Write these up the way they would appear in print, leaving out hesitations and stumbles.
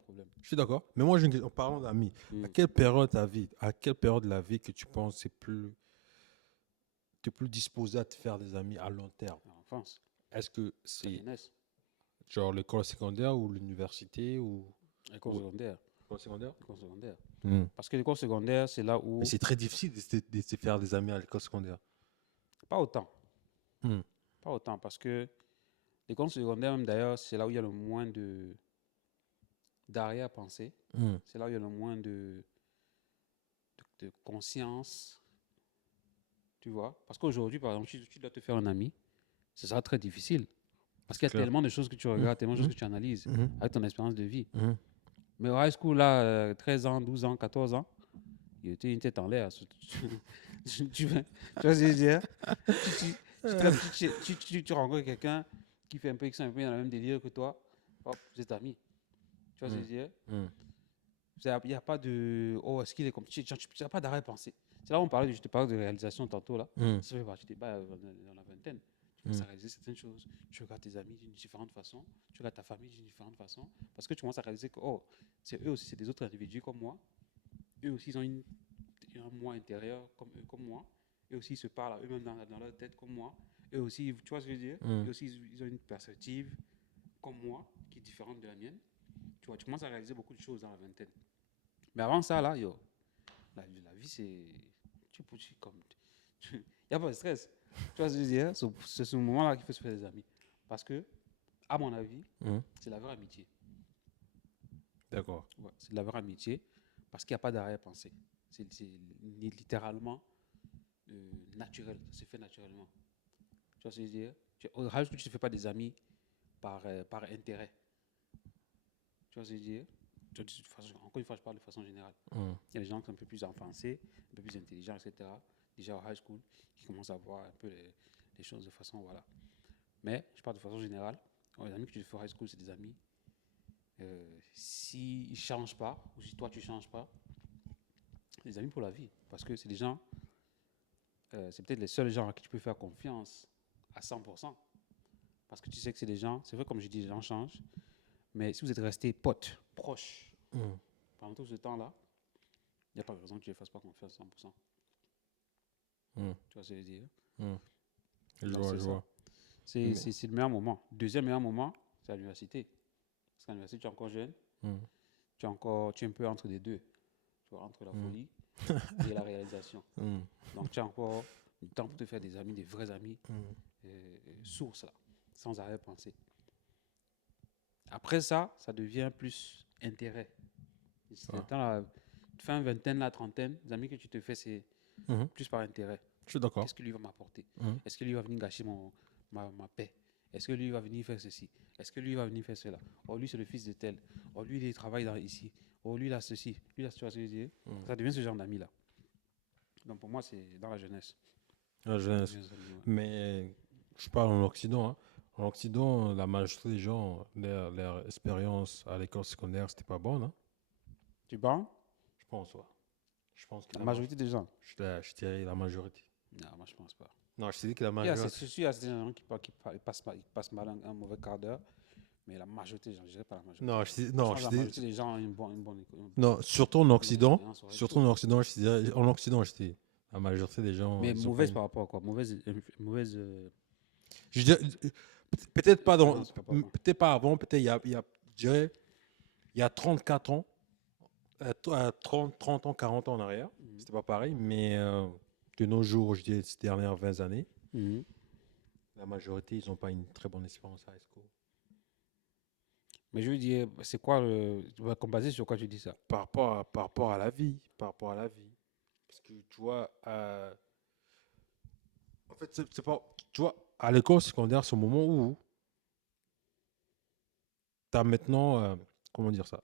problème. Je suis d'accord. Mais moi, j'ai une question. En parlant d'amis, Hmm. à quelle période de la vie que tu penses tu es plus disposé à te faire des amis à long terme? L'enfance, Est-ce que la c'est jeunesse, genre l'école secondaire ou l'université l'école ou secondaire. l'école secondaire? L'école secondaire. Hmm. Parce que l'école secondaire, c'est là Mais où, c'est très difficile de se faire des amis à l'école secondaire. pas autant, Hmm. pas autant, parce que l'école secondaire, même d'ailleurs, c'est là où il y a le moins d'arrière-pensée, Hmm. c'est là où il y a le moins de conscience, tu vois. Parce qu'aujourd'hui, par exemple, tu dois te faire un ami, ce sera très difficile. Parce qu'il C'est y a clair. tellement de choses que tu Hmm. regardes, tellement de choses Hmm. que tu analyses Hmm. avec ton expérience de vie. Hmm. Mais au high school, là, 13 ans, 12 ans, 14 ans, il était une tête en l'air. Tu vois ce que je veux dire? Tu rencontres quelqu'un qui fait un peu, qui sont un peu dans le même délire que toi, hop, vous êtes amis. Tu vois ce que Hmm. je veux dire? Hmm. Il n'y a pas de, oh, est-ce qu'il est comme, tu n'as pas d'arrêt-pensée. C'est là où je te parlais de réalisation tantôt, là. Hmm. Ça fait partie des bails dans la vingtaine. Tu commences Hmm. à réaliser certaines choses. Tu regardes tes amis d'une différente façon. Tu regardes ta famille d'une différente façon. Parce que tu commences à réaliser que, oh, c'est eux aussi, c'est des autres individus comme moi. Eux aussi, ils ont un moi intérieur comme eux, comme moi. Eux aussi, ils se parlent à eux-mêmes dans leur tête comme moi. Eux aussi, tu vois ce que je veux dire? Hmm. Eux aussi, ils ont une perspective comme moi qui est différente de la mienne. Tu vois, tu commences à réaliser beaucoup de choses dans la vingtaine. Mais avant ça, là, yo, la vie, c'est. Comme. Il n'y a pas de stress. Tu vois ce que je veux dire? C'est ce moment-là qu'il faut se faire des amis. Parce que, à mon avis, Hmm. c'est la vraie amitié. D'accord. Ouais, c'est la vraie amitié. Parce qu'il n'y a pas d'arrière-pensée. C'est littéralement naturel. Ça se fait naturellement. Tu vois ce que je veux dire? Au reste, tu ne te fais pas des amis par intérêt. Tu vois ce que je veux dire? Encore une fois, je parle de façon générale. Hmm. Il y a des gens qui sont un peu plus avancés, un peu plus intelligents, etc. Déjà au high school, qui commencent à voir un peu les choses de façon, voilà. Mais je parle de façon générale. Les amis que tu fais au high school, c'est des amis. S'ils ne changent pas, ou si toi tu ne changes pas, c'est des amis pour la vie. Parce que c'est des gens, c'est peut-être les seuls gens à qui tu peux faire confiance à 100%. Parce que tu sais que c'est des gens, c'est vrai comme je dis, les gens changent. Mais si vous êtes restés potes, proches, Hmm. pendant tout ce temps-là, il n'y a pas de raison que tu ne les fasses pas confiance à 100%. Hmm. Tu vois ce que je veux dire? Hmm. Je Donc vois, c'est je ça. vois. C'est Mais, c'est le meilleur moment. Deuxième meilleur moment, c'est à l'université. Parce qu'à l'université, tu es encore jeune, hmm. tu es un peu entre les deux. Tu vois, entre la Hmm. folie et la réalisation. Hmm. Donc tu as encore du temps pour te faire des amis, des vrais amis, Hmm. sources là, sans arrière-pensée. Après ça, ça devient plus intérêt. Ah. C'est dans la fin vingtaine, la trentaine, les amis que tu te fais, c'est Mhm. plus par intérêt. Je suis d'accord. Qu'est-ce que lui va m'apporter? Mhm. Est-ce que lui va venir gâcher ma paix? Est-ce que lui va venir faire ceci? Est-ce que lui va venir faire cela? Oh, lui, c'est le fils de tel. Oh, lui, il travaille ici. Oh, lui, il a ceci. Lui, il a ce que je veux dire. Mhm. Ça devient ce genre d'amis-là. Donc, pour moi, c'est dans la jeunesse. La Ça jeunesse. devient des amis, ouais. Mais je parle en Occident, hein. En Occident, la majorité des gens, leur expérience à l'école secondaire, c'était pas bonne, hein. Tu parles? Je pense, ouais. Je pense que La majorité des gens. je dirais la majorité. Non, moi, je pense pas. Non, je te dis que la C'est majorité. sûr, il y a des gens qui passent mal un mauvais quart d'heure. Mais la majorité des gens, je dirais pas la majorité. Non, Moi, je non, pense que la majorité des gens ont non, une bonne expérience au high Surtout school. en Occident, je te dirais, en Occident, je te dis, la majorité des gens, Mais ils ont pas mauvaise une. par rapport à quoi? Mauvaise Je dirais, peut-être pas expérience par rapport à quoi? peut-être pas avant, peut-être je dirais, il y a 34 ans, 30 ans, 40 ans en arrière, Mhm. c'était pas pareil, mais de nos jours, je dirais, ces dernières 20 années, Mhm. la majorité, ils n'ont pas une très bonne expérience à high school. Mais je veux dire, c'est quoi comme basé sur quoi tu dis ça? Par rapport à la vie, par rapport à la vie. Parce que tu vois, en fait, c'est pas, tu vois, à l'école secondaire, c'est au moment où tu as maintenant, comment dire ça,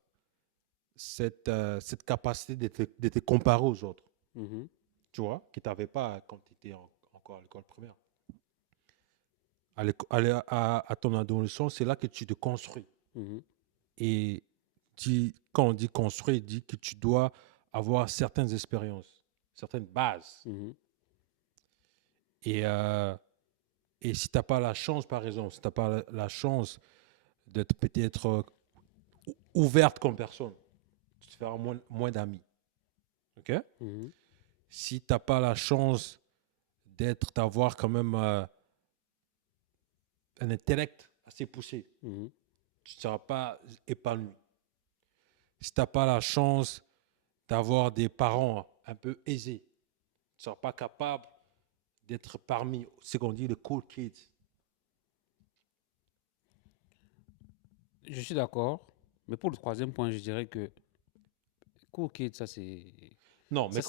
cette capacité de te comparer aux autres, Mhm. tu vois, que tu n'avais pas quand tu étais encore à l'école primaire. À ton adolescence, c'est là que tu te construis. Mhm. Et quand on dit construire, il dit que tu dois avoir certaines expériences, certaines bases. Mhm. Et, si tu n'as pas la chance, par exemple, si tu n'as pas la chance d'être peut-être ouverte comme personne, tu te feras moins d'amis. OK? Mhm. Si tu n'as pas la chance d'avoir quand même un intellect assez poussé, Mhm. tu ne seras pas épanoui. Si tu n'as pas la chance d'avoir des parents un peu aisés, tu ne seras pas capable d'être parmi ce qu'on dit les cool kids. Je suis d'accord. Mais pour le troisième point, je dirais que cool kid, ça c'est Non, mais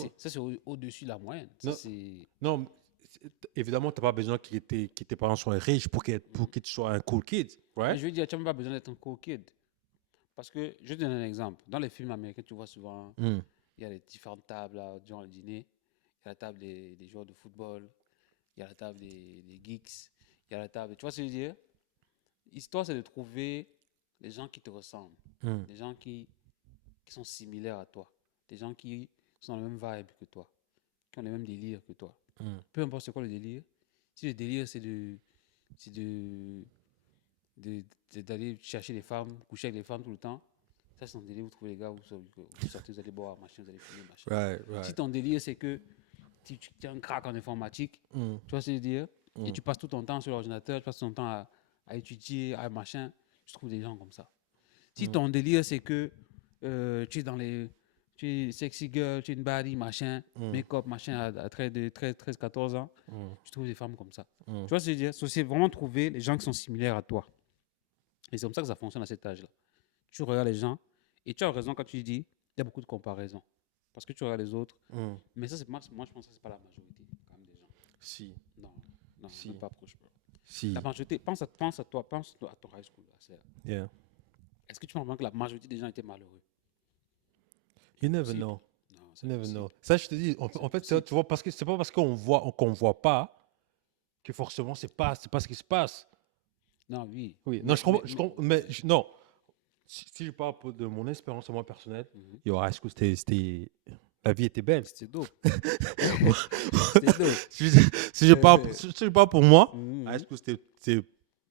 au-dessus de la moyenne. Ça non, c'est. non, évidemment, tu n'as pas besoin que tes parents soient riches pour que tu sois un cool kid. Mais Ouais? je veux dire, tu n'as même pas besoin d'être un cool kid. Parce que, je te donne un exemple. Dans les films américains, tu vois souvent, Mm. il y a les différentes tables là, durant le dîner. Il y a la table des joueurs de football. Il y a la table des geeks. Il y a la table. Tu vois ce que je veux dire? L'histoire, c'est de trouver des gens qui te ressemblent. Mm. Des gens qui sont similaires à toi. Des gens qui sont dans la même vibe que toi. Qui ont les mêmes délires que toi. Mm. Peu importe c'est quoi le délire. Si le délire, c'est d'aller chercher les femmes, coucher avec les femmes tout le temps, ça c'est ton délire, vous trouvez les gars, vous sortez, vous allez boire, machin, vous allez fumer, machin. Right, Si right. ton délire, c'est que tu es un crack en informatique, Mm. tu vois ce que je veux dire, et Mm. tu passes tout ton temps sur l'ordinateur, tu passes ton temps à étudier, à machin, je trouve des gens comme ça. Si Mm. ton délire, c'est que tu es dans les. Tu es sexy girl, tu es une baddie, machin, Mm. make-up, machin, à 13, 14 ans, Mm. tu trouves des femmes comme ça. Mm. Tu vois ce que je veux dire? So, c'est vraiment trouver les gens qui sont similaires à toi. Et c'est comme ça que ça fonctionne à cet âge-là. Tu regardes les gens, et tu as raison quand tu dis, il y a beaucoup de comparaisons. Parce que tu regardes les autres, Mm. mais ça, moi je pense que c'est pas la majorité quand même des gens. Si, Non, non, Si. même pas proche. si, La majorité, pense à toi, pense à ton high school. yeah. Est-ce que tu penses vraiment que la majorité des gens étaient malheureux? You never Possible. know. Non, You c'est never impossible. know. Ça, je te dis, C'est en fait, impossible. tu vois, parce que c'est pas parce qu'on voit pas que forcément c'est pas ce qui se passe. Non, oui. Oui, Mais- non, je comprends, mais- non. Si je parle de mon expérience moi personnelle, Mhm. yo, high school, la vie était belle. C'était dope. C'était dope. Si je parle pour moi, Mhm, high mhm. school, c'était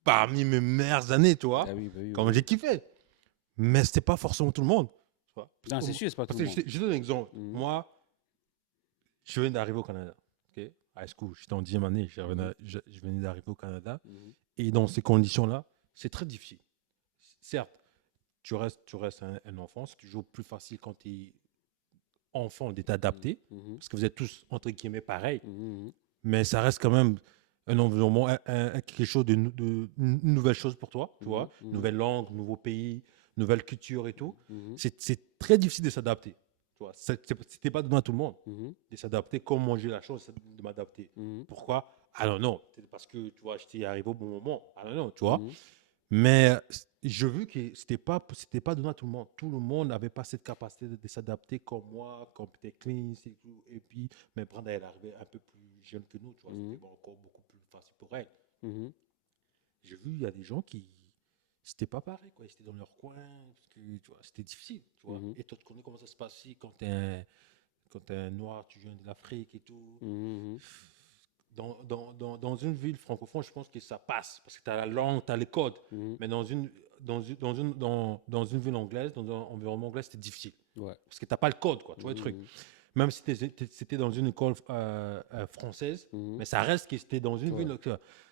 parmi mes meilleures années, tu vois. Ah oui, bah oui, Comme oui. j'ai kiffé. Mais c'était pas forcément tout le monde. Tu vois. Non, c'est sûr, c'est pas Parce tout que le monde. je donne un exemple. Mhm. Moi, je viens d'arriver au Canada. Ok, high school, j'étais en 10e année. Je venais d'arriver au Canada. Mhm. Et dans ces conditions-là, c'est très difficile. Certes, tu restes un enfant. C'est toujours plus facile quand tu es enfant de t'adapter. Mhm. Parce que vous êtes tous, entre guillemets, pareils. Mhm. Mais ça reste quand même un environnement, quelque chose une nouvelle chose pour toi. Tu vois, Mhm. nouvelle langue, nouveau pays, nouvelle culture et tout. Mhm. C'est très difficile de s'adapter. Tu vois, c'était pas donné à tout le monde Mhm. de s'adapter comme moi j'ai la chance de m'adapter. Mhm. Pourquoi? Ah non, non. Peut-être parce que tu vois, j'étais arrivé au bon moment. Ah non, non, tu vois. Mhm. Mais je vu que c'était pas donné à tout le monde. Tout le monde n'avait pas cette capacité de s'adapter comme moi, comme peut-être Clint et tout. Et puis, mais Brenda, elle est arrivée un peu plus jeune que nous, tu vois. Mhm. C'était encore beaucoup plus facile pour elle. Mhm. J'ai vu, il y a des gens qui, c'était pas pareil, quoi. Ils étaient dans leur coin, parce que, tu vois, c'était difficile, tu vois. Mhm. Et toi, tu connais comment ça se passe ici quand t'es un noir, tu viens de l'Afrique et tout. Mhm. Dans une ville francophone, je pense que ça passe, parce que tu as la langue, tu as les codes. Mhm. Mais dans une ville anglaise, dans un environnement anglais, c'était difficile. Ouais. Parce que tu n'as pas le code, quoi, tu vois le truc. Mhm. Même si c'était dans une école française, Mhm. mais ça reste que c'était dans une Ouais. ville.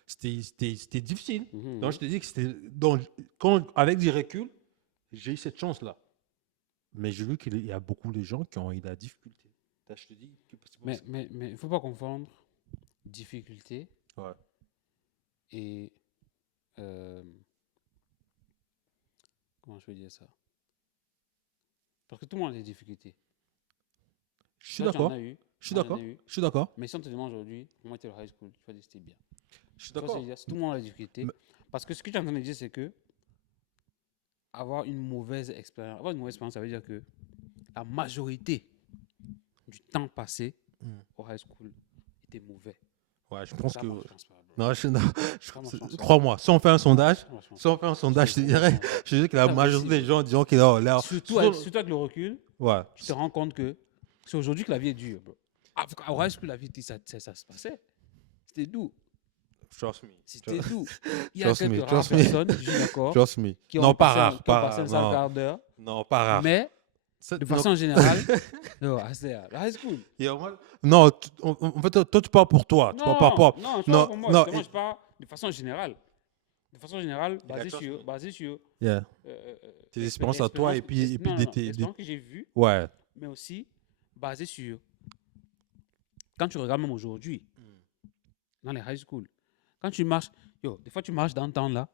C'était difficile. Mhm. Donc, je te dis que avec du recul, j'ai eu cette chance-là. Mais j'ai vu qu'il y a beaucoup de gens qui ont eu de la difficulté. Là, je te dis que Mais il ne faut pas confondre difficulté Ouais. et. Comment je peux dire ça? Parce que tout le monde a des difficultés. Je suis Toi, tu en d'accord. as eu, Je suis moi, j'en d'accord. ai eu. Je suis d'accord. Mais si on te demande aujourd'hui, comment était le high school, tu vas dire que c'était bien. Je suis Tu vois ce que d'accord. je veux dire? Tout le monde a des difficultés. Mais- Parce que ce que tu es en train de dire, c'est que avoir une mauvaise expérience, ça veut dire que la majorité du temps passé au high school était mauvais. Ouais, je pense Ça, que. moi, je pense pas, bro. Non, Ça, moi, je pense pas. crois-moi, si on fait un sondage, Ça, moi, je pense si on fait un sondage, je te C'est dirais, vraiment- je dirais que la c'est majorité des impossible. gens diront qu'il a l'air. Surtout avec le recul, Ouais. tu te rends compte que c'est aujourd'hui que la vie est dure, bro. Au high school, la vie, ça se passait. C'était doux. Trust me. C'était tout. Il y a Trust me, quelques rares trust me. personnes, je suis d'accord, Trust me. qui Non, ont pas passé, rare. qui ont passé un sale Non, quart d'heure. non, pas rare. Mais de façon générale, la high school. Non, en fait, toi, tu parles pour toi. Tu parles pas Non, pour. non, je Non, parle pour moi. non. Justement, je parle de façon générale. De façon générale, D'accord. basé sur Yeah. euh, Tes expériences à toi et puis non, des. non, l'expérience que j'ai vue, Ouais. mais aussi basé sur quand tu regardes même aujourd'hui dans les high school, quand tu marches, des fois tu marches dans le temps là,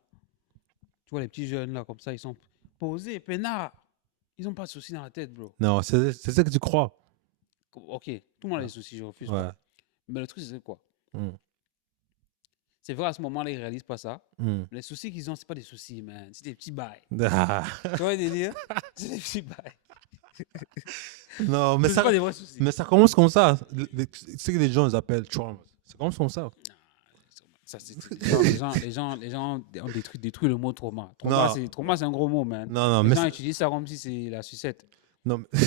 tu vois les petits jeunes là comme ça, ils sont posés, peinards, ils n'ont pas de soucis dans la tête, bro. Non, c'est ça que tu crois. Ok, tout le monde a des soucis, je refuse Ouais. pas. Mais le truc c'est quoi? Mm. C'est vrai à ce moment-là ils réalisent pas ça. Mm. Les soucis qu'ils ont, c'est pas des soucis, man, c'est des petits bails. Ah. Tu vois les délires? C'est des petits bails. Non, mais C'est ça, pas des vrais soucis. mais ça commence comme ça. C'est que les gens ils appellent trauma. Ça commence comme ça. Ça, les gens ont détruit le mot trauma. Non. Trauma, c'est un gros mot, man. Non, Les mais gens utilisent ça comme si c'est la sucette. non, mais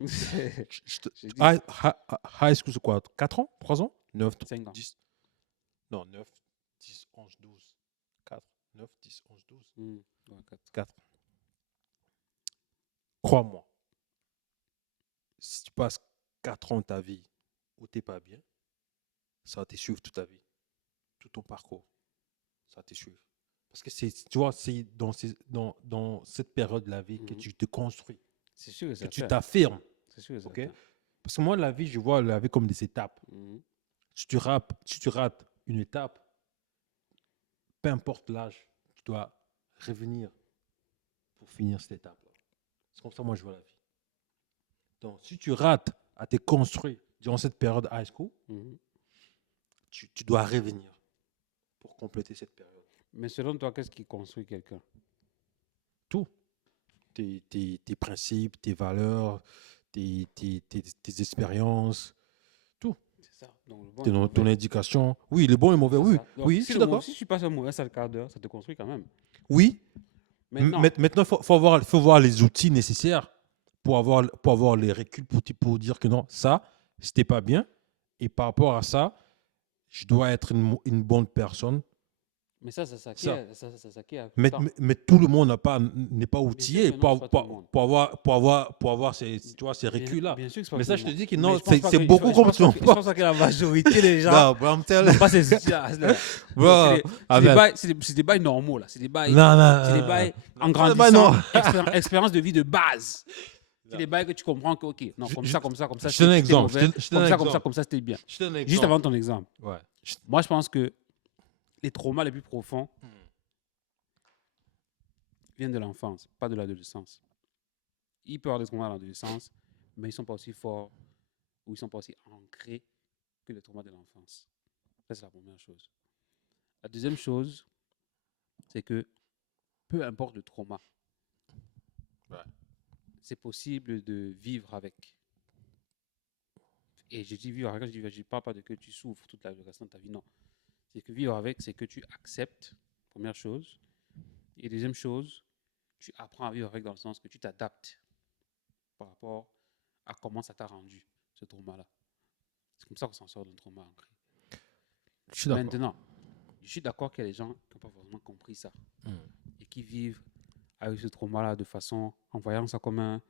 J'ai dit high school, c'est quoi? 4 ans? 3 ans? 9, 5 ans. 10. Non, 9, 10, 11, 12. 4, 9, 10, 11, 12. Ouais, 4. 4. Crois-moi, si tu passes 4 ans de ta vie où tu n'es pas bien, ça va te suivre toute ta vie. Tout ton parcours, ça va te suivre. Parce que tu vois, c'est dans cette période de la vie que tu te construis, C'est sûr que tu t'affirmes. C'est sûr et Ok? certain. Parce que moi, la vie, je vois la vie comme des étapes. Si tu rates une étape, peu importe l'âge, tu dois revenir pour finir cette étape-là. C'est comme ça, moi, je vois la vie. Donc, si tu rates à te construire durant cette période high school, tu dois revenir pour compléter cette période. Mais selon toi, qu'est-ce qui construit quelqu'un? Tout. Tes principes, tes valeurs, tes expériences, tout. C'est ça. Donc, le bon et le Ton mauvais. éducation. Oui, le bon et le mauvais, C'est oui. ça. Donc, Oui, je suis d'accord. Si tu passes un mauvais sale quart d'heure, ça te construit quand même. Oui. Maintenant, Maintenant, faut avoir les outils nécessaires pour avoir les reculs pour dire que non, ça, c'était pas bien. Et par rapport à ça, je dois être une bonne personne. mais ça s'acquiert. Mais tout le monde n'est pas outillé que non, c'est pas tout le monde. pour avoir ces reculs-là. Bien sûr que c'est pas Mais tout ça, le je te monde. dis que Mais non, je pense pas c'est que- beaucoup je comme pense tu pas en que- Je pense pas que la majorité des gens Non, bro, I'm telling n'ont pas ces outils-là. Bro, C'est des bails normaux, là. C'est des bails, non, c'est des bails en non, grandissant, expérience de vie de base. C'est des bails que tu comprends que, ok, non, comme ça, je te donne un c'était exemple. mauvais. Je te donne un exemple. Comme ça, c'était bien. Je te donne un exemple. Juste avant ton exemple. Ouais. Moi, je pense que les traumas les plus profonds viennent de l'enfance, pas de l'adolescence. Ils peuvent avoir des traumas dans l'adolescence, mais ils ne sont pas aussi forts ou ils ne sont pas aussi ancrés que les traumas de l'enfance. Ça, c'est la première chose. La deuxième chose, c'est que peu importe le trauma, c'est possible de vivre avec. Et je dis vivre avec, je ne parle pas de que tu souffres toute la restant de ta vie, non. C'est que vivre avec, c'est que tu acceptes, première chose. Et deuxième chose, tu apprends à vivre avec dans le sens que tu t'adaptes par rapport à comment ça t'a rendu, ce trauma-là. C'est comme ça qu'on s'en sort d'un trauma ancré. Je suis d'accord. Maintenant, je suis d'accord qu'il y a des gens qui n'ont pas forcément compris ça et qui vivent avec ce trauma-là de façon, en voyant ça comme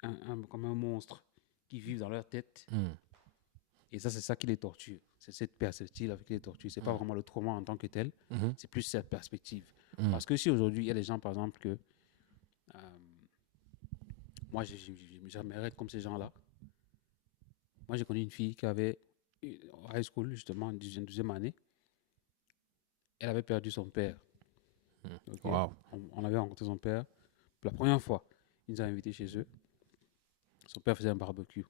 comme un monstre, qui vivent dans leur tête. Et ça, c'est ça qui les torture. C'est cette perspective qui les torture. Ce n'est pas vraiment le trauma en tant que tel, c'est plus cette perspective. Parce que si aujourd'hui, il y a des gens, par exemple, que moi, j'aimerais être comme ces gens-là. Moi, j'ai connu une fille qui avait, au high school, justement, en 12e année, elle avait perdu son père. Okay. Wow. On avait rencontré son père. Pour la première fois, ils nous ont invités chez eux. Son père faisait un barbecue.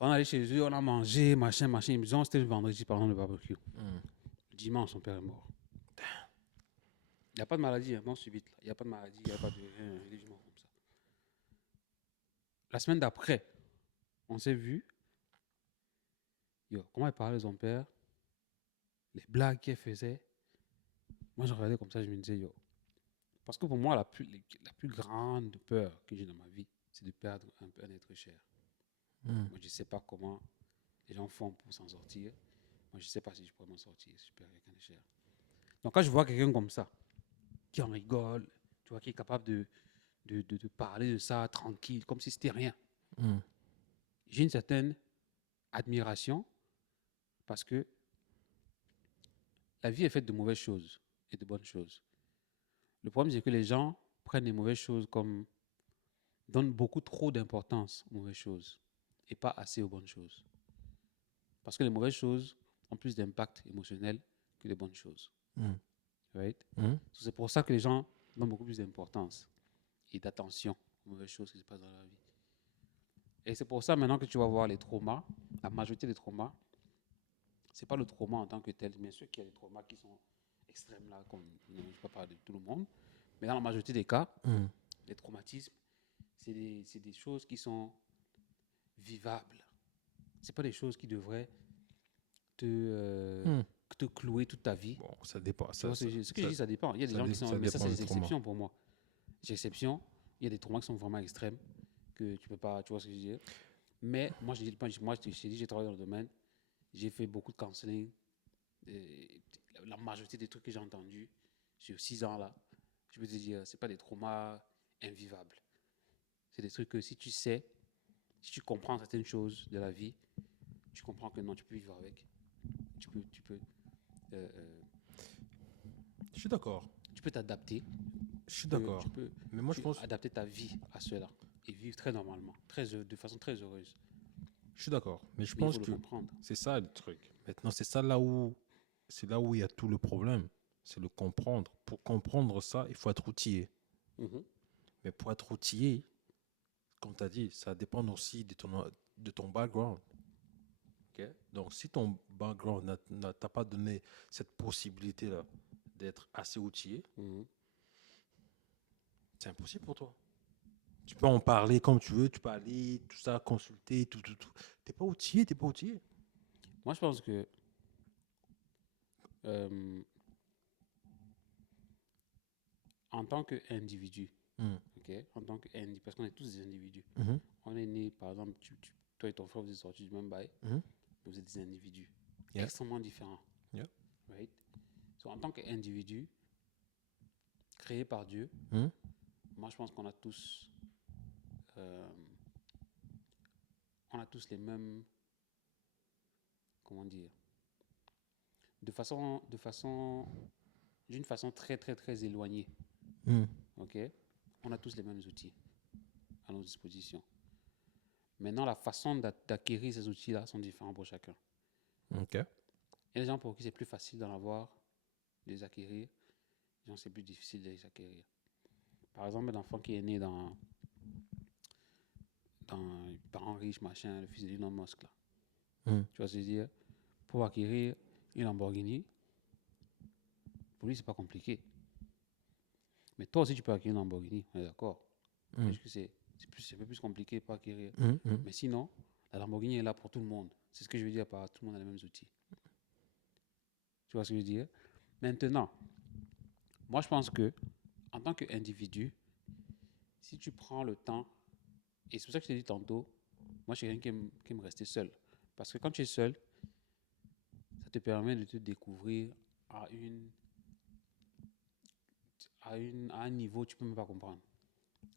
On est allé chez eux, on a mangé, machin. Ils me disaient, c'était le vendredi pendant le barbecue. Le dimanche, son père est mort. Il n'y a pas de maladie, mort subite. Il n'y a pas de maladie, il n'y a pas de mort comme ça. La semaine d'après, on s'est vu. Comment elle parlait de son père, les blagues qu'elle faisait. Moi, je regardais comme ça, je me disais, parce que pour moi, la plus grande peur que j'ai dans ma vie, c'est de perdre un être cher. Moi, je ne sais pas comment les gens font pour s'en sortir, moi, je ne sais pas si je pourrais m'en sortir si je perds quelqu'un de cher. Donc, quand je vois quelqu'un comme ça, qui en rigole, tu vois, qui est capable de parler de ça tranquille, comme si c'était rien, Mm. j'ai une certaine admiration parce que la vie est faite de mauvaises choses et de bonnes choses. Le problème, c'est que les gens prennent les mauvaises choses comme donnent beaucoup trop d'importance aux mauvaises choses et pas assez aux bonnes choses. Parce que les mauvaises choses ont plus d'impact émotionnel que les bonnes choses. Mm. Right? Mm. C'est pour ça que les gens donnent beaucoup plus d'importance et d'attention aux mauvaises choses qui se passent dans leur vie. Et c'est pour ça maintenant que tu vas voir les traumas, la majorité des traumas, c'est pas le trauma en tant que tel. Bien sûr qu'il y a des traumas qui sont extrêmes là, comme je ne vais pas parler de tout le monde, mais dans la majorité des cas, Mm. les traumatismes, c'est des choses qui sont vivables. C'est pas des choses qui devraient Mm. te clouer toute ta vie. Bon, ça dépend. Tu vois, ce que je dis, ça dépend. Il y a des ça gens dé- qui sont, ça mais ça, dépend c'est du des trauma. exceptions pour moi. Des exceptions. Il y a des traumas qui sont vraiment extrêmes que tu peux pas, tu vois ce que je veux dire. Mais moi, je t'ai dit, j'ai travaillé dans le domaine, j'ai fait beaucoup de counseling. La majorité des trucs que j'ai entendus sur 6 ans là, je peux te dire, c'est pas des traumas invivables. C'est des trucs que si tu sais, si tu comprends certaines choses de la vie, tu comprends que non, tu peux vivre avec. Euh, euh, Je suis d'accord. tu peux t'adapter. Je suis d'accord. Mais moi, je pense. Adapter ta vie à cela et vivre très normalement, de façon très heureuse. Je suis d'accord. Mais je Mais il pense faut le que comprendre. c'est ça le truc. Maintenant, c'est là où il y a tout le problème. C'est le comprendre. Pour comprendre ça, il faut être outillé. Mhm. Mais pour être outillé, comme tu as dit, ça dépend aussi de ton background. Ok. Donc, si ton background t'a pas donné cette possibilité-là d'être assez outillé, Mhm. c'est impossible pour toi. Tu peux en parler comme tu veux, tu peux aller, tout ça, consulter, tout. T'es pas outillé, t'es pas outillé. Moi, je pense que euh, en tant qu'individu, Mm. ok, en tant qu'individu, parce qu'on est tous des individus. Mhm. On est né, par exemple, toi et ton frère, vous êtes sortis du même bail, Mhm. vous êtes des individus Yeah. extrêmement différents. Yeah. Right? So, en tant qu'individu, créé par Dieu, Mhm. moi, je pense qu'on a tous, euh, les mêmes, comment dire, d'une façon très, très, très éloignée. Mm. Ok? On a tous les mêmes outils à notre disposition. Maintenant, la façon d'acquérir ces outils-là sont différents pour chacun. Ok. Il y a des gens pour qui c'est plus facile d'en avoir, de les acquérir. Les gens, c'est plus difficile de les acquérir. Par exemple, un enfant qui est né dans parents riches, machin, le fils de Elon Musk, là. Mm. Tu vois ce que je veux dire? Pour acquérir une Lamborghini, pour lui, c'est pas compliqué. Mais toi aussi, tu peux acquérir une Lamborghini, on est d'accord? Mm. Juste que c'est un peu plus compliqué pour acquérir. Mm. Mm. Mais sinon, la Lamborghini est là pour tout le monde. C'est ce que je veux dire par tout le monde a les mêmes outils. Tu vois ce que je veux dire? Maintenant, moi, je pense que en tant qu'individu, si tu prends le temps, et c'est pour ça que je t'ai dit tantôt, moi, je suis quelqu'un qui aime rester seul. Parce que quand tu es seul, ça te permet de te découvrir à un niveau où tu ne peux même pas comprendre.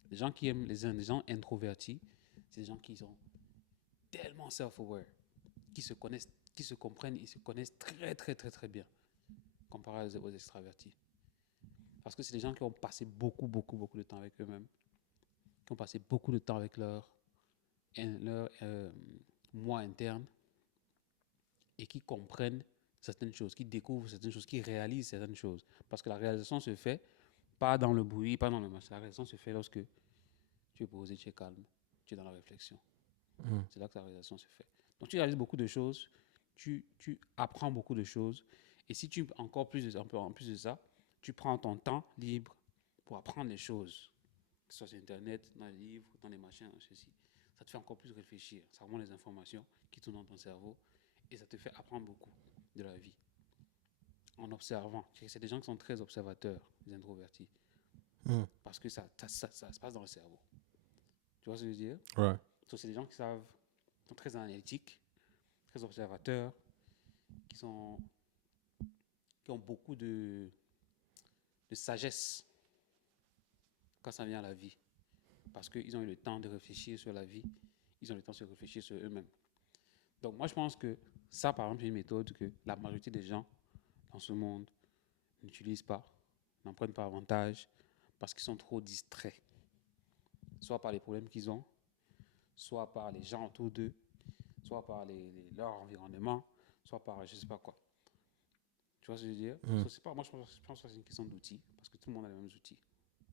Les gens qui aiment, les gens introvertis, c'est des gens qui sont tellement self-aware, qui se connaissent, qui se comprennent, ils se connaissent très, très, très, très bien, comparé aux extravertis. Parce que c'est des gens qui ont passé beaucoup, beaucoup, beaucoup de temps avec eux-mêmes, qui ont passé beaucoup de temps avec leur moi interne et qui comprennent certaines choses, qui découvrent certaines choses, qui réalisent certaines choses. Parce que la réalisation se fait pas dans le bruit, pas dans le match. La réalisation se fait lorsque tu es posé, tu es calme, tu es dans la réflexion. Mm. C'est là que la réalisation se fait. Donc tu réalises beaucoup de choses, tu apprends beaucoup de choses. Et si tu, encore plus, en plus de ça, tu prends ton temps libre pour apprendre les choses, que ce soit sur Internet, dans les livres, dans les machins, dans ceci, ça te fait encore plus réfléchir. Ça remonte les informations qui tournent dans ton cerveau et ça te fait apprendre beaucoup de la vie en observant. C'est des gens qui sont très observateurs, les introvertis, Mm. parce que ça se passe dans le cerveau. Tu vois ce que je veux dire? Ouais. Donc, c'est des gens qui sont très analytiques, très observateurs, qui sont, qui ont beaucoup de sagesse quand ça vient à la vie. Parce qu'ils ont eu le temps de réfléchir sur la vie, ils ont le temps de se réfléchir sur eux-mêmes. Donc moi, je pense que ça, par exemple, c'est une méthode que la majorité des gens dans ce monde n'utilisent pas, n'en prennent pas avantage, parce qu'ils sont trop distraits. Soit par les problèmes qu'ils ont, soit par les gens autour d'eux, soit par leur environnement, soit par je ne sais pas quoi. Tu vois ce que je veux dire? Mm. C'est pas, moi, je pense que c'est une question d'outils, parce que tout le monde a les mêmes outils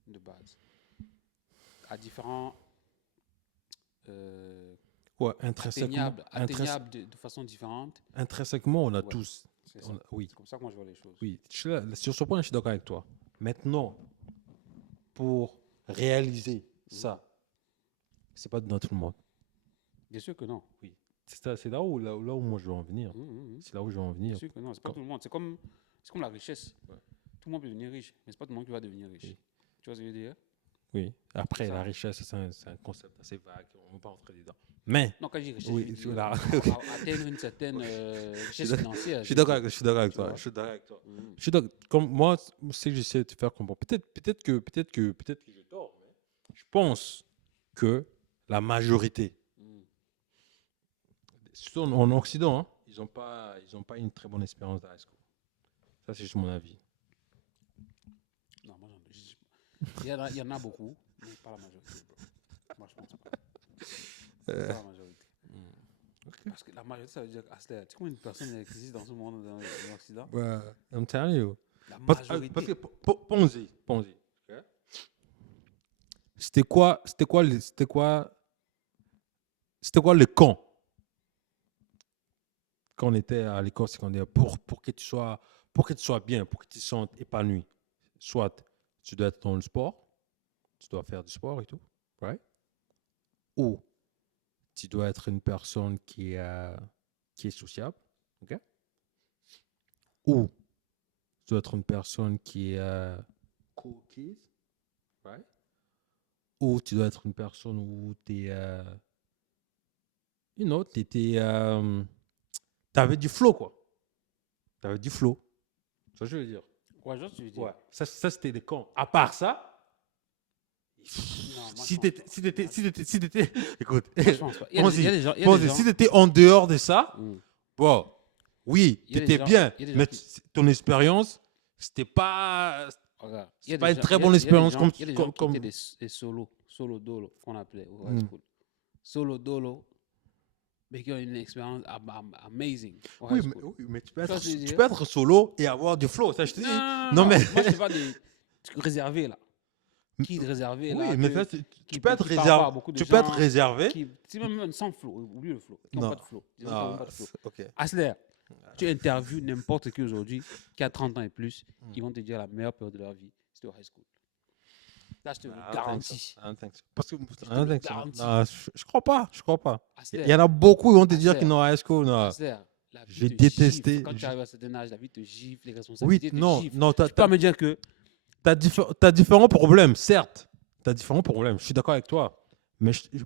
de base. À différents Ouais, intrinsèquement, atteignables de façon différente. intrinsèquement, on a Ouais, tous. c'est ça. Oui, C'est comme ça que moi je vois les choses. oui. Sur ce point, je suis d'accord avec toi. Maintenant, pour réaliser ça, c'est pas dans tout le monde. Bien sûr que non. Oui. C'est là où moi je veux en venir. C'est là où je veux en Bien venir. sûr que non, c'est pas Quand- tout le monde. C'est comme la richesse. Ouais. Tout le monde peut devenir riche, mais c'est pas tout le monde qui va devenir riche. Oui. Tu vois ce que je veux dire? Oui. Après, Ça. la richesse, c'est un concept assez vague. On ne va pas rentrer dedans. Mais, Non, quand je dis richesse, oui, je veux dire voilà. atteindre une certaine richesse financière. Je suis d'accord avec Tu toi. vois. Je suis d'accord avec toi. Mhm. Je suis d'accord. Comme moi, c'est que j'essaie de te faire comprendre. Peut-être que j'ai tort. Mais je pense que la majorité, Mhm. surtout en Occident, hein, ils n'ont pas une très bonne expérience de high school. Ça, c'est juste mon avis. Non, moi, il y en a beaucoup, mais pas la majorité. Bro. Moi, je pense pas. Pas la majorité. Parce que la majorité, ça veut dire, tu sais combien de personnes existent dans ce monde, dans l'Occident? I'm telling you. La Parce majorité. que, pensez. Ok? C'était quoi le camp quand on était à l'école secondaire pour que tu sois bien, pour que tu te sentes épanoui? Soit tu dois être dans le sport, tu dois faire du sport et tout, right? Ou tu dois être une personne qui est sociable, ok? Ou tu dois être une personne qui est cool kid, right? Ou tu dois être une personne où tu es, t'avais du flow, quoi. T'avais du flow. C'est ça que je veux dire. Ouais, je vois ce que tu veux dire. Ouais. Ça c'était des cons. À part ça, Non, moi, si je pense t'étais, pas. si t'étais, écoute, Moi, je pense pas. Il y a pense-y, des gens. Il y a des gens. si t'étais en dehors de ça, Mhm. bon, oui, Il y a des t'étais gens- bien, il y a des gens mais qui- ton expérience, c'était pas, Regarde, c'est pas une très bonne expérience il y a des gens qui comme, étaient des solo dolo, qu'on appelait au high Mm. school. Solo dolo, mais qui ont une expérience amazing au Oui, high school. oui, mais tu Tu vois ce que je veux dire? peux être solo et avoir du flow, ça je te dis. Non, mais, moi, je te parle des réservés, là. Qui est réservé, là, oui, mais ça, tu qui peux être qui parle pas à réservé, beaucoup de tu peux être gens, réservé. si même sans flow, oublie le flow, qui n'ont Non. pas de flow. Disons qu'ils n'ont pas de flow. Ok. Asler, tu interviews n'importe qui aujourd'hui qui a 30 ans et plus, ils vont te dire la meilleure période de leur vie, c'était au high school. Là, je te le garantis. I don't think so. Parce que te le garantis. non, je crois pas. Il Asler, y en a beaucoup qui vont te dire Asler, qu'ils n'ont high school. Non. Asler, la vie J'ai te détesté. gifle. Quand tu arrives à cet âge, la vie te gifle, les Oui, responsabilités te non, giflent. non, Tu peux pas me dire que t'as différents problèmes, certes. T'as différents problèmes. Je suis d'accord avec toi. Mais tu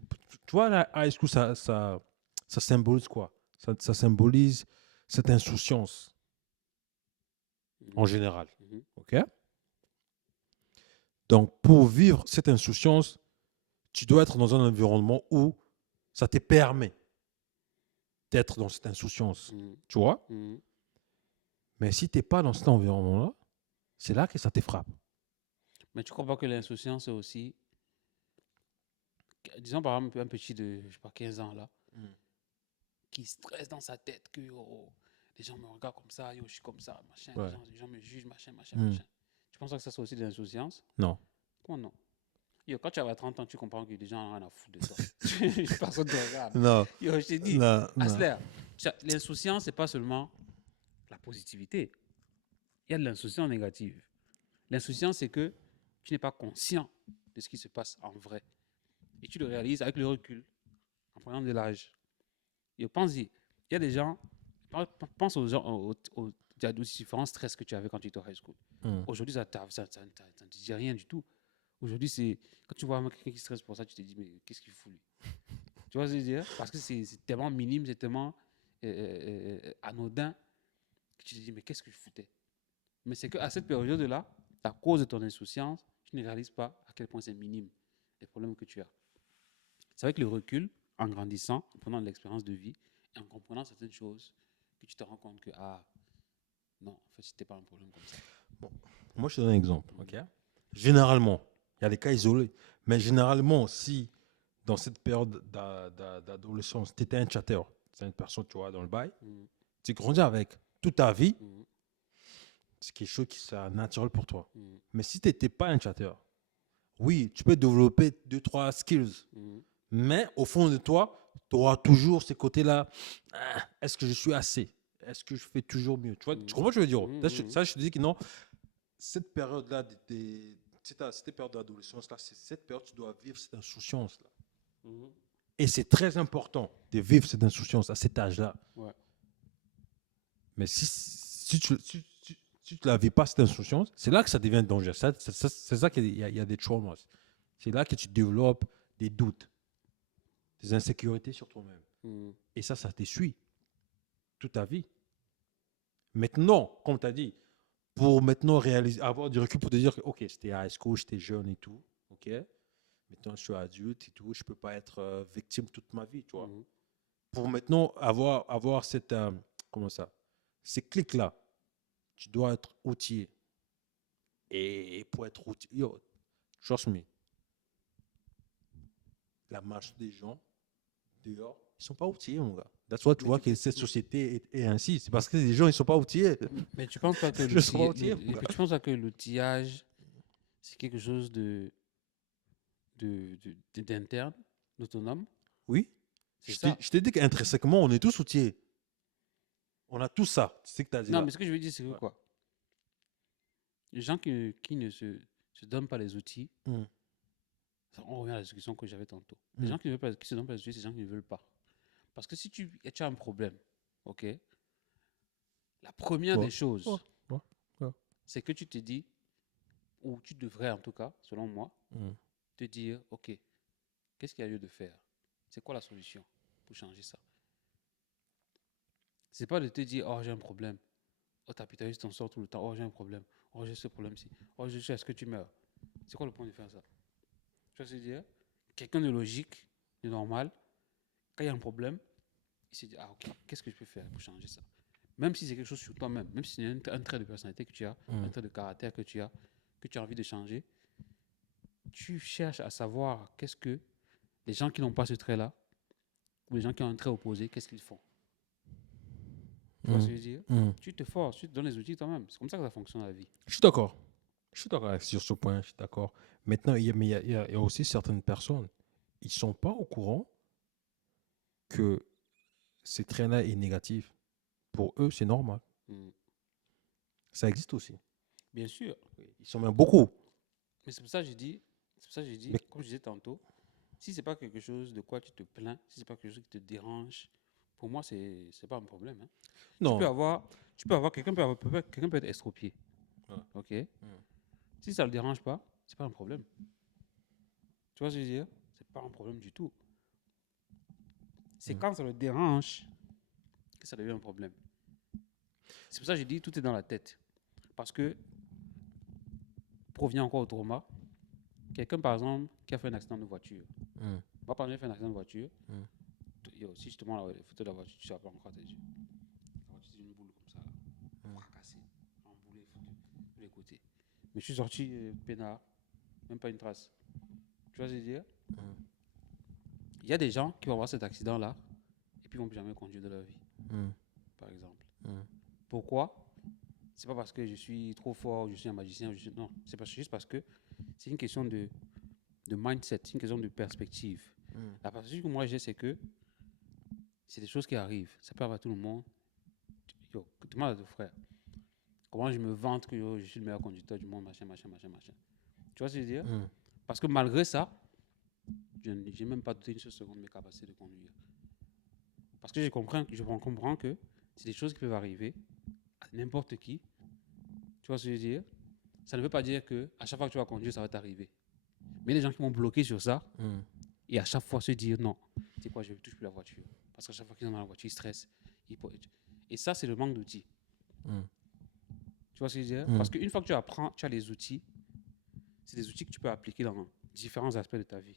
vois, la high school, ça symbolise quoi? Ça symbolise cette insouciance en général. Mhm. OK? Donc, pour vivre cette insouciance, tu dois être dans un environnement où ça te permet d'être dans cette insouciance. Mhm. Tu vois? Mhm. Mais si tu n'es pas dans cet environnement-là, c'est là que ça te frappe. Mais tu crois pas que l'insouciance c'est aussi, disons par exemple un petit de, je sais pas, 15 ans là, qui stresse dans sa tête que oh, les gens me regardent comme ça, yo, je suis comme ça, machin, Ouais. les gens me jugent, machin, Mm. machin. Tu penses que ça c'est aussi de l'insouciance? Non. Comment non? Yo, quand tu as 30 ans, tu comprends que les gens n'ont rien à foutre de toi. Personne ne te regarde. Non. Yo, je t'ai dit, Non. Asler, l'insouciance, c'est pas seulement la positivité. Il y a de l'insouciance négative. L'insouciance, c'est que tu n'es pas conscient de ce qui se passe en vrai. Et tu le réalises avec le recul, en prenant de l'âge. Et pense-y, il y a des gens, pense aux gens, aux différents stress que tu avais quand tu étais au high school. Mm. Aujourd'hui, ça ne te dit rien du tout. Aujourd'hui, c'est quand tu vois quelqu'un qui stresse pour ça, tu te dis, mais qu'est-ce qu'il fout lui? Tu vois ce que je veux dire? Parce que c'est tellement minime, c'est tellement anodin que tu te dis, mais qu'est-ce que je foutais? Mais c'est qu'à cette période-là, à cause de ton insouciance, tu ne réalises pas à quel point c'est minime les problèmes que tu as. C'est avec le recul, en grandissant, en prenant de l'expérience de vie et en comprenant certaines choses, que tu te rends compte que, ah, non, en fait, c'était pas un problème comme ça. Bon, moi, je te donne un exemple. Ok. Généralement, il y a des cas isolés, mais généralement, si dans cette période d'adolescence, tu étais un chatter, c'est une personne, tu vois, dans le bail, Mhm, tu grandis avec toute ta vie, mhm, c'est quelque chose qui sera naturel pour toi. mhm, Mais si tu n'étais pas un chatter, oui, tu peux développer 2, 3 skills, mhm, mais au fond de toi, tu auras toujours ces côtés-là. Ah, est-ce que je suis assez? Est-ce que je fais toujours mieux? Tu vois, tu mhm, comprends ce que je veux dire? mhm, Ça, je te dis que non, cette période-là, cette période d'adolescence-là, c'est cette période où tu dois vivre cette insouciance-là. mhm. Et c'est très important de vivre cette insouciance à cet âge-là. Ouais. Mais si tu ne la vis pas, cette insouciance, c'est là que ça devient dangereux. C'est ça qu'il y a des traumas. C'est là que tu développes des doutes, des insécurités sur toi-même. Mhm, Et ça te suit toute ta vie. Maintenant, comme tu as dit, pour maintenant réaliser, avoir du recul pour te dire que, OK, c'était à high school, j'étais jeune et tout, OK, maintenant je suis adulte et tout, je ne peux pas être victime toute ma vie, tu vois. mhm. Pour maintenant avoir cette, comment ça, ces clics-là, tu dois être outillé. Et pour être outillé, yo, trust me, la marche des gens dehors, ils ne sont pas outillés, mon gars. That's why tu Mais vois que cette société est ainsi. C'est parce que les gens, ils ne sont pas outillés. mais tu penses pas que Ils ne sont pas outillés, mon mais gars. tu penses pas que l'outillage, c'est quelque chose d'interne, d'autonome? Oui, C'est ça. je t'ai dit qu'intrinsèquement, on est tous outillés. On a tout ça. C'est ce que tu as dit Non, là. mais ce que je veux dire, c'est que Ouais. quoi? Les gens qui ne se donnent pas les outils, Mm. on revient à la discussion que j'avais tantôt. Les Mm. gens qui ne veulent pas, qui se donnent pas les outils, c'est les gens qui ne veulent pas. Parce que si tu as un problème, ok, la première Ouais. des Ouais. choses, Ouais. Ouais. c'est que tu te dis, ou tu devrais en tout cas, selon moi, Mm. te dire, ok, qu'est-ce qu'il y a lieu de faire? C'est quoi la solution pour changer ça? C'est pas de te dire, oh, j'ai un problème. Oh, ta tu t'en sors tout le temps. Oh, j'ai un problème. Oh, j'ai ce problème-ci. Oh, je suis, est-ce que tu meurs? C'est quoi le point de faire ça? Tu vois ce que je veux dire? Quelqu'un de logique, de normal, quand il y a un problème, il se dit, ah, ok, qu'est-ce que je peux faire pour changer ça? Même si c'est quelque chose sur toi-même, même si c'est un trait de personnalité que tu as, un Mm. trait de caractère que tu as envie de changer, tu cherches à savoir qu'est-ce que les gens qui n'ont pas ce trait-là, ou les gens qui ont un trait opposé, qu'est-ce qu'ils font? Tu vois ce que je veux dire? Mm. Tu te forces, tu te donnes les outils toi-même. C'est comme ça que ça fonctionne la vie. Je suis d'accord. Je suis d'accord sur ce point. Je suis d'accord. Maintenant, il y a aussi certaines personnes, ils ne sont pas au courant que ces traits-là est négatif. Pour eux, c'est normal. Mm. Ça existe aussi. Bien sûr. Ils sont même beaucoup. Mais c'est pour ça que j'ai dit, c'est pour ça que j'ai dit, Mais comme je disais tantôt, si c'est pas quelque chose de quoi tu te plains, si c'est pas quelque chose qui te dérange, pour moi, c'est pas un problème, hein. non. Tu peux avoir, quelqu'un peut être estropié. Ouais. OK? Si ça le dérange pas, c'est pas un problème. Tu vois ce que je veux dire? C'est pas un problème du tout. C'est Mm. quand ça le dérange que ça devient un problème. C'est pour ça que j'ai dit tout est dans la tête. Parce que, pour revenir encore au trauma, quelqu'un par exemple qui a fait un accident de voiture. Mm. Moi, par exemple, j'ai fait un accident de voiture. Mm. Yo, si je te montre la photo de la voiture, tu ne vas pas encore tes yeux. La voiture, c'est une boule comme ça, là. Fracassée, emboulée, foutue, de tous les côtés. Mais je suis sorti peinard, même pas une trace. Tu vois ce que je veux dire? Mm. Il y a des gens qui vont avoir cet accident-là et puis ils vont plus jamais conduire de leur vie, Mm. par exemple. Mm. Pourquoi? C'est pas parce que je suis trop fort, je suis un magicien, non. C'est juste parce que c'est une question de mindset, c'est une question de perspective. Mm. La perspective que moi j'ai, c'est que c'est des choses qui arrivent. Ça peut arriver à tout le monde. Yo, demande à ton frère. Comment je me vante que yo, je suis le meilleur conducteur du monde, machin, machin, machin, machin. Tu vois ce que je veux dire? Mm. Parce que malgré ça, je n'ai même pas douté une seule seconde de mes capacités de conduire. Parce que je comprends que c'est des choses qui peuvent arriver à n'importe qui. Tu vois ce que je veux dire? Ça ne veut pas dire que à chaque fois que tu vas conduire, ça va t'arriver. Mais les gens qui vont bloquer sur ça Mm. et à chaque fois se dire non, c'est quoi, je ne touche plus la voiture. Parce qu'à chaque fois qu'ils sont dans la voiture, ils stressent. Et ça, c'est le manque d'outils. Mm. Tu vois ce que je veux dire? Mm. Parce qu'une fois que tu apprends, tu as les outils. C'est des outils que tu peux appliquer dans différents aspects de ta vie.